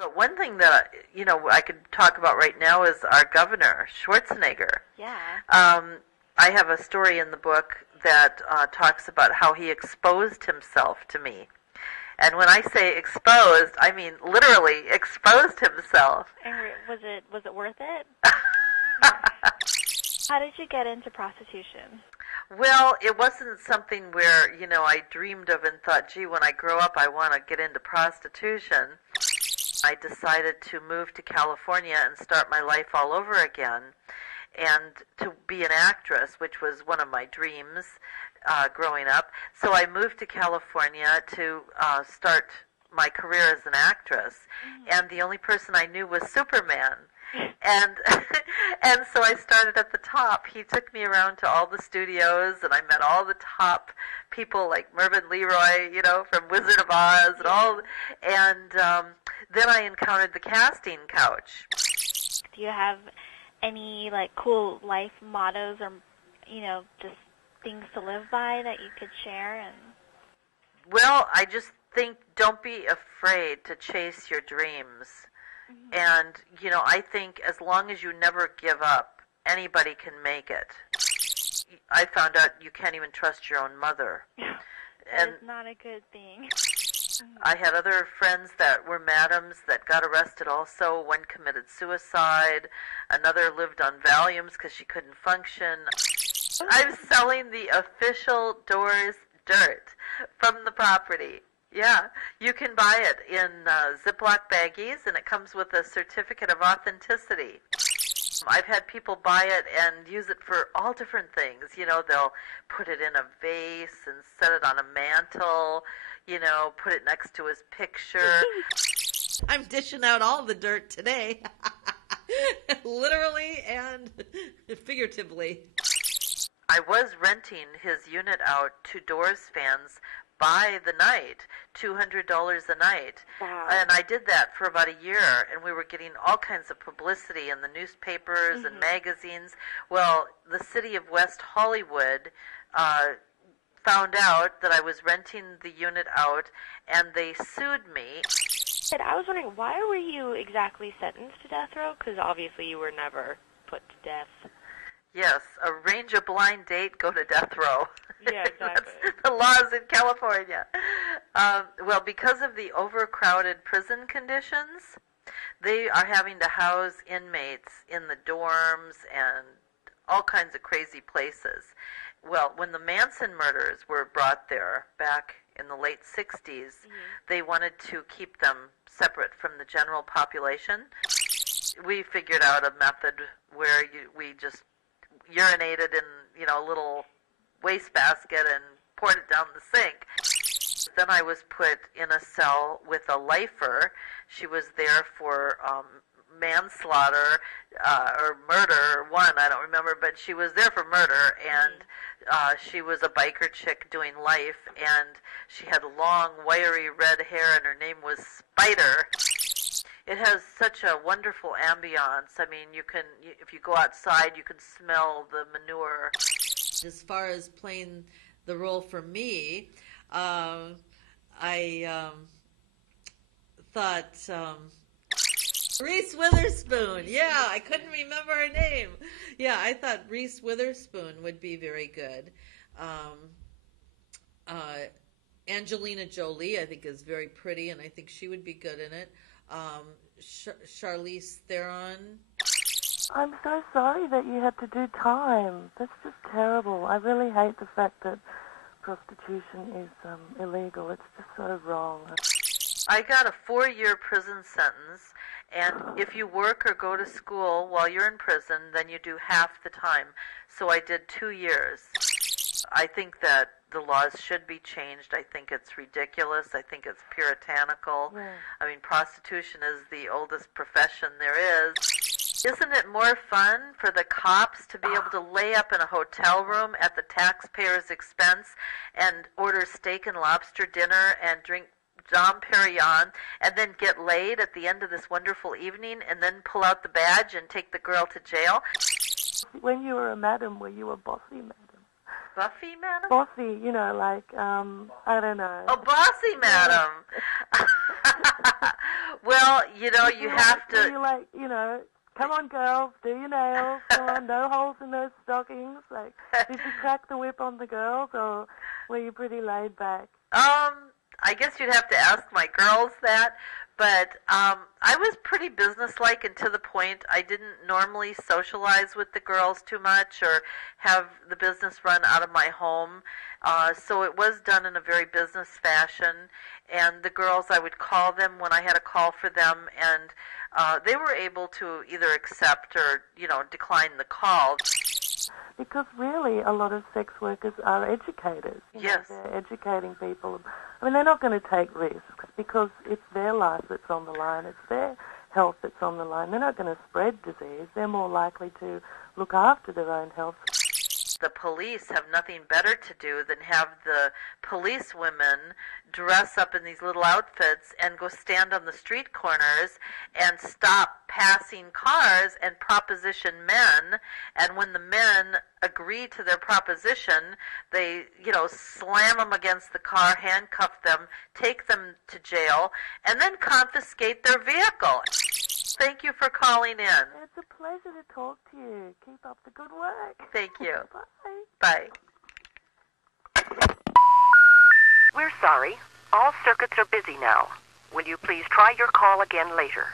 But one thing that I could talk about right now is our governor, Schwarzenegger. Yeah. I have a story in the book that talks about how he exposed himself to me. And when I say exposed, I mean literally exposed himself. And was it worth it? How did you get into prostitution? Well, it wasn't something where, I dreamed of and thought, gee, when I grow up I want to get into prostitution. I decided to move to California and start my life all over again and to be an actress, which was one of my dreams growing up. So I moved to California to start my career as an actress, and the only person I knew was Superman. And and so I started at the top. He took me around to all the studios, and I met all the top people like Mervyn Leroy, from Wizard of Oz, and all. And then I encountered the casting couch. Do you have any cool life mottos or just things to live by that you could share? And well, I just think don't be afraid to chase your dreams. And, I think as long as you never give up, anybody can make it. I found out you can't even trust your own mother. That is not a good thing. I had other friends that were madams that got arrested also. One committed suicide. Another lived on Valiums because she couldn't function. I'm selling the official Doors dirt from the property. Yeah, you can buy it in Ziploc baggies, and it comes with a certificate of authenticity. I've had people buy it and use it for all different things. They'll put it in a vase and set it on a mantle, put it next to his picture. I'm dishing out all the dirt today, literally and figuratively. I was renting his unit out to Doors fans by the night, $200 a night. Wow. And I did that for about a year, and we were getting all kinds of publicity in the newspapers and magazines. Well, the city of West Hollywood found out that I was renting the unit out, and they sued me. I was wondering, why were you exactly sentenced to death row? Because obviously you were never put to death. Yes, arrange a blind date, go to death row. Yeah, exactly. That's the laws in California. Well, because of the overcrowded prison conditions, they are having to house inmates in the dorms and all kinds of crazy places. Well, when the Manson murders were brought there back in the late 60s, they wanted to keep them separate from the general population. We figured out a method where we just urinated in, a little wastebasket and poured it down the sink. Then I was put in a cell with a lifer. She was there for manslaughter or murder, one, I don't remember, but she was there for murder, and she was a biker chick doing life, and she had long, wiry red hair, and her name was Spider. It has such a wonderful ambiance. I mean, if you go outside, you can smell the manure. As far as playing the role for me, I thought Reese Witherspoon. Yeah, I couldn't remember her name. Yeah, I thought Reese Witherspoon would be very good. Angelina Jolie, I think, is very pretty, and I think she would be good in it. Charlize Theron. I'm so sorry that you had to do time. That's just terrible. I really hate the fact that prostitution is illegal. It's just so wrong. I got a 4-year prison sentence, and if you work or go to school while you're in prison, then you do half the time. So I did 2 years. I think that the laws should be changed. I think it's ridiculous. I think it's puritanical. Yeah. I mean, prostitution is the oldest profession there is. Isn't it more fun for the cops to be able to lay up in a hotel room at the taxpayer's expense and order steak and lobster dinner and drink Dom Perignon and then get laid at the end of this wonderful evening and then pull out the badge and take the girl to jail? When you were a madam, were you a bossy madam? Buffy, madam? Bossy, I don't know. Oh, bossy, madam. Well, you know, you have Were to. you like, you know, come on, girls, do your nails. Come on, no holes in those stockings. Like, did you crack the whip on the girls, or were you pretty laid back? I guess you'd have to ask my girls that, but I was pretty businesslike and to the point. I didn't normally socialize with the girls too much or have the business run out of my home. So it was done in a very business fashion. And the girls, I would call them when I had a call for them, and they were able to either accept or, you know, decline the call. Because really, a lot of sex workers are educators. Yes. They're educating people. I mean, they're not going to take risks because it's their life that's on the line. It's their health that's on the line. They're not going to spread disease. They're more likely to look after their own health. The police have nothing better to do than have the police women dress up in these little outfits and go stand on the street corners and stop passing cars and proposition men. And when the men agree to their proposition, they, you know, slam them against the car, handcuff them, take them to jail, and then confiscate their vehicle. Thank you for calling in. It's a pleasure to talk to you. Keep up the good work. Thank you. Bye. Bye. We're sorry. All circuits are busy now. Will you please try your call again later?